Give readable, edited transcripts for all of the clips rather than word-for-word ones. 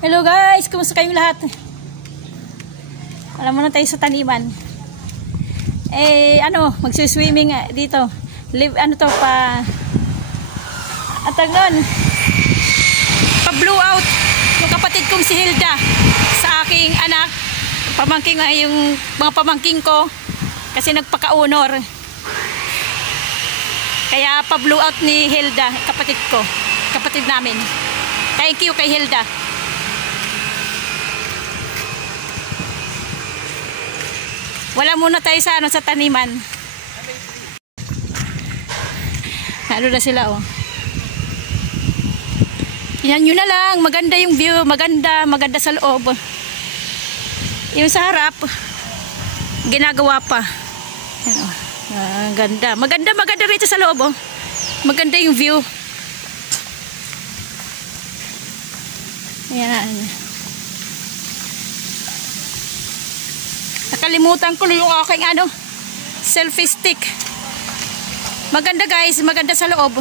Hello guys, kumusta kayong lahat? Alam mo na tayo sa taniman. Magsuswimming dito. Pa-blow out yung kapatid kong si Hilda sa aking anak. Pamangking yung mga pamangking ko kasi nagpaka-honor. Kaya pa-blow out ni Hilda, kapatid namin. Thank you kay Hilda. Wala muna tayo sa taniman. Ano na sila oh. Tingnan nyo na lang, maganda yung view, maganda sa loob. Yung sa harap, ginagawa pa. Maganda rito sa loob oh. Maganda yung view. Ayan. Nakalimutan ko yung aking selfie stick. Maganda guys, maganda sa loob.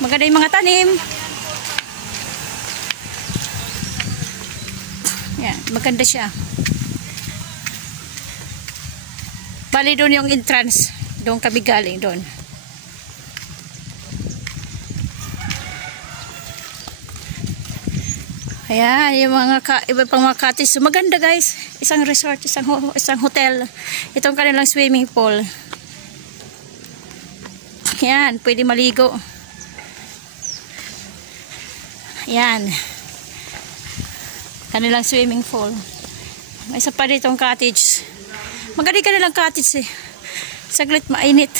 Maganda yung mga tanim. Yan, maganda siya. Bali doon yung entrance. Doon kami galing doon. Ayan, yung iba pang mga cottage. Maganda guys. Isang resort, isang hotel. Itong kanilang swimming pool. Ayan, pwede maligo. Ayan. Kanilang swimming pool. May isa pa ditong cottage. Maganda kanilang cottage eh. Saglit mainit.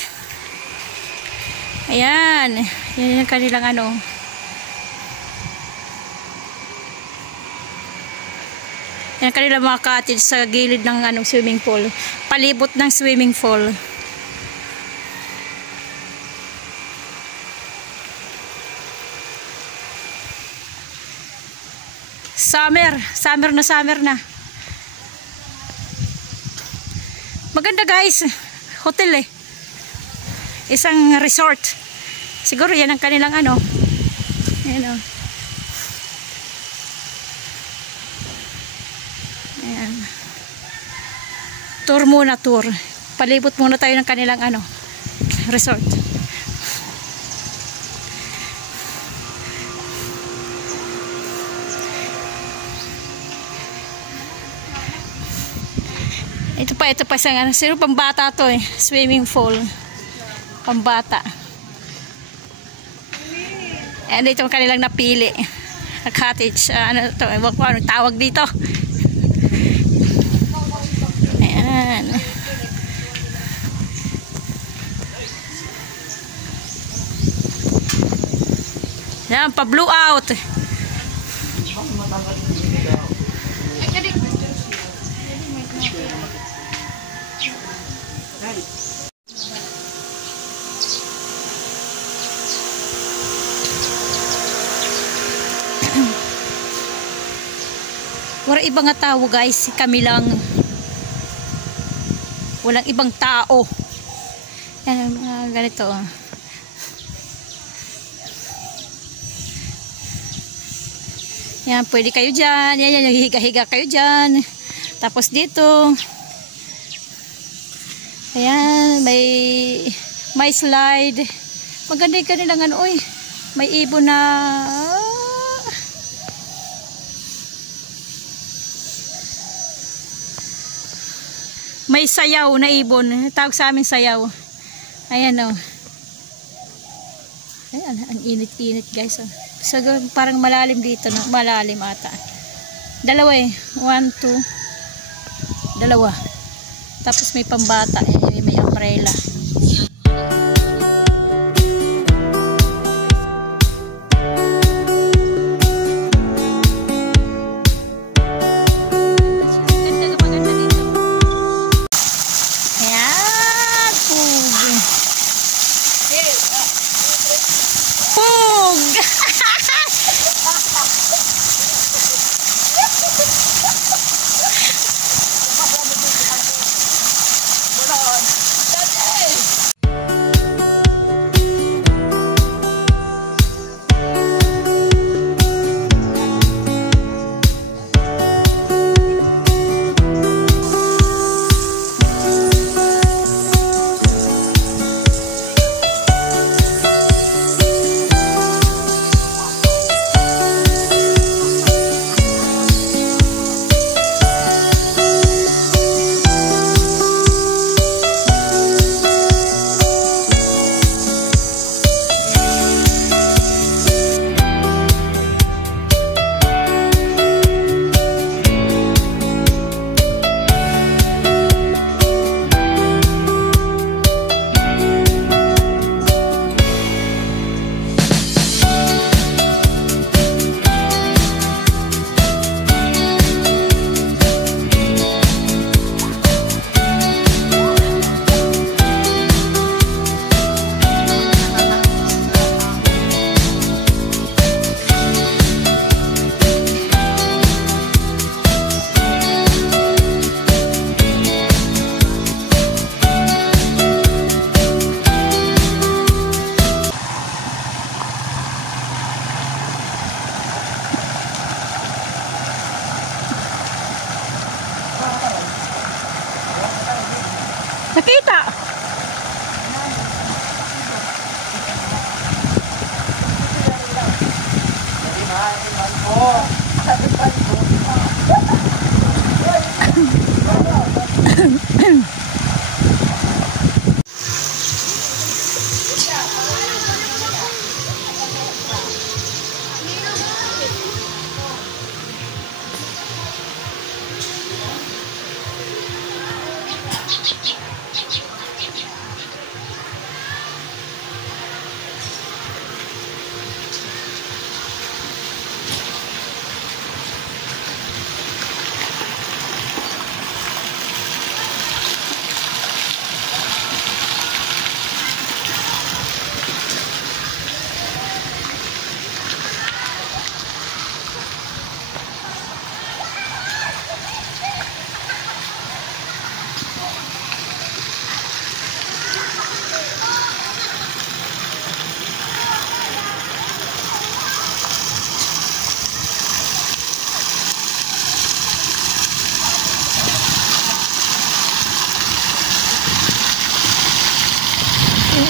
Ayan. Yan yung kanilang Yan kanila mga cottage sa gilid ng swimming pool. Palibot ng swimming pool. Summer na. Maganda guys. Hotel eh. Isang resort. Siguro yan ang kanilang Ayan o. Ayan. Tour muna. Palibot muna tayo ng kanilang resort. Ito pa isang pambata to eh. Swimming pool. Pambata. And ito ang kanilang napili. Cottage. Anong tawag dito? Ayan. Ayan, pa-blow out. Wala ibang tao guys, kami lang. Walang ibang tao. Yan, ganito. Yan, pwede kayo dyan. Yan, higa-higa kayo dyan. Tapos dito. Ayan, may slide. Maganda yung kanilang may ibon na may sayaw na ibon. Tawag sa amin sayaw. Ayan o. Ayan, ang init-init guys. So, parang malalim dito. No? Malalim ata. Dalawa eh. 1, 2. Dalawa. Tapos may pambata. May umbrella.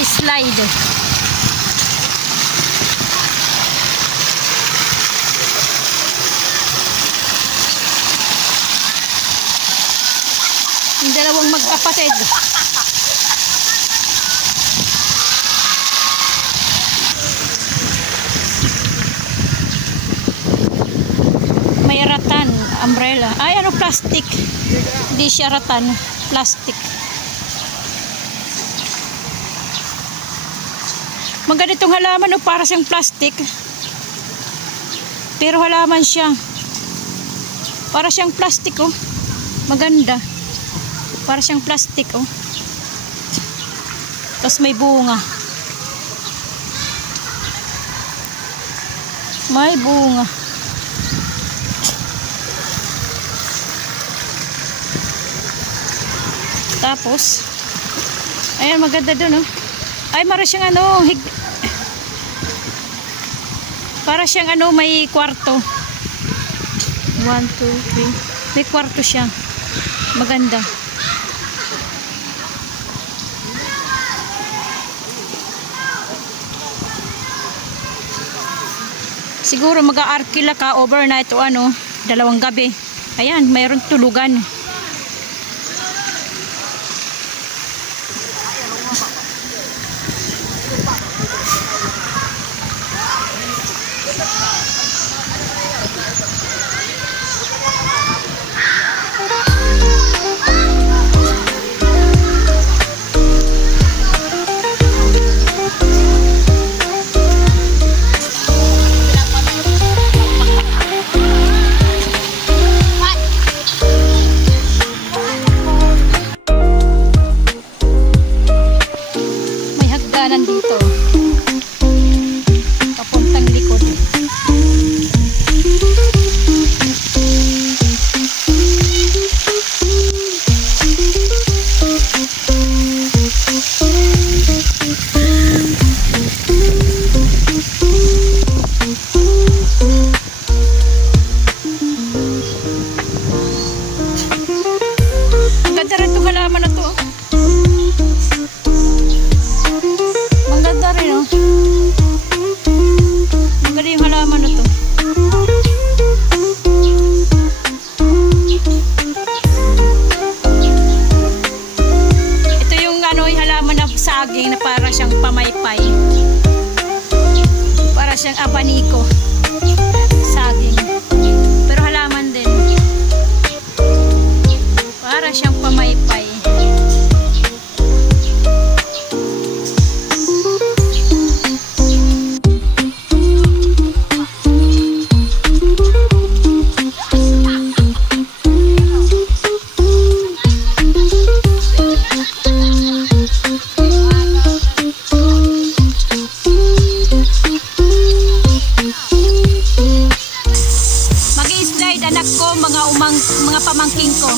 Slide. Yung dalawang magkapatid. May ratan, umbrella. Ay, ano, plastic. Hindi siya ratan, plastic. Magandang halaman, oh, para siyang plastic. Pero halaman siya. Para siyang plastic, oh. Maganda. Para siyang plastic, oh. Tapos may bunga. May bunga. Tapos, ayan, maganda dun, oh. Ay, para siyang ano, para siyang ano, may kwarto. 1, 2, 3. May kwarto siya. Maganda. Siguro mag-aarkila ka overnight o ano, 2 gabi. Ayan, mayroon tulugan. Dito papuntang likod. Ang ganda rin itong halaman na to. Maganda yung halaman na to. Ito yung ano, yung halaman na saging na para siyang pamaypay. Para siyang abaniko. Saging. Pero halaman din. Para siyang pamaypay. Mag-i-slide anak ko, mga pamangking ko.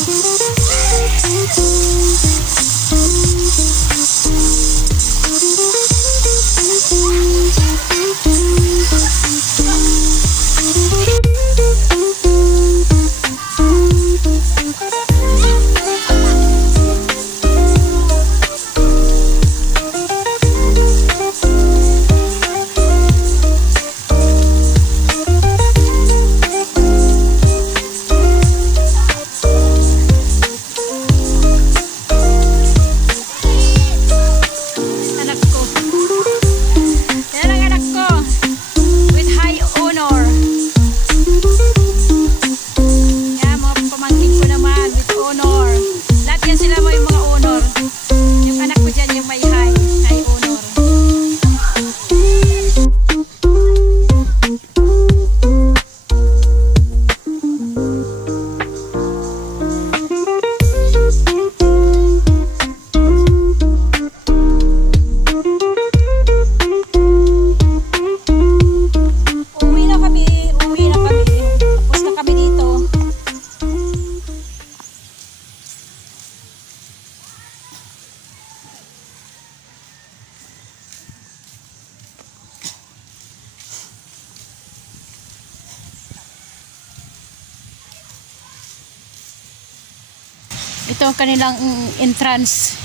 Ito ang kanilang entrance.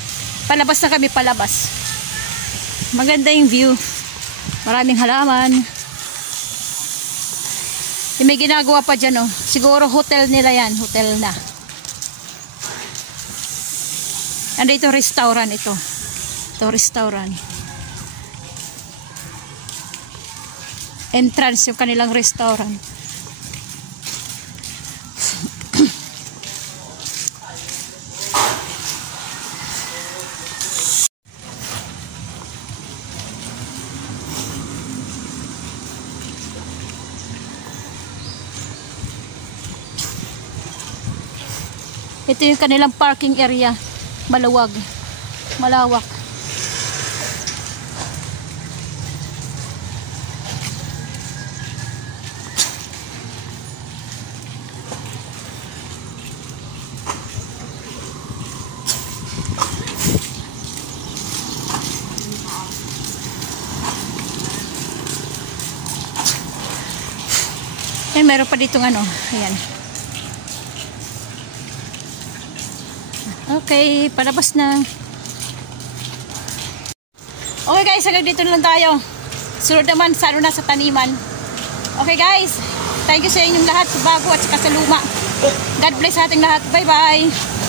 Palabas na kami, palabas. Maganda yung view. Maraming halaman. May ginagawa pa dyan, oh. Siguro hotel nila yan. Hotel na. Andito restaurant ito. Ito restaurant. Entrance yung kanilang restaurant. Ito yung kanilang parking area. Malawag. Malawak. Eh, meron pa ditong ano. Ayan. Okay, palabas na. Okay guys, hanggang dito na lang tayo. Sunod naman, sa taniman. Okay guys, thank you sa inyong lahat, sa bago at sa luma. God bless sa ating lahat. Bye bye.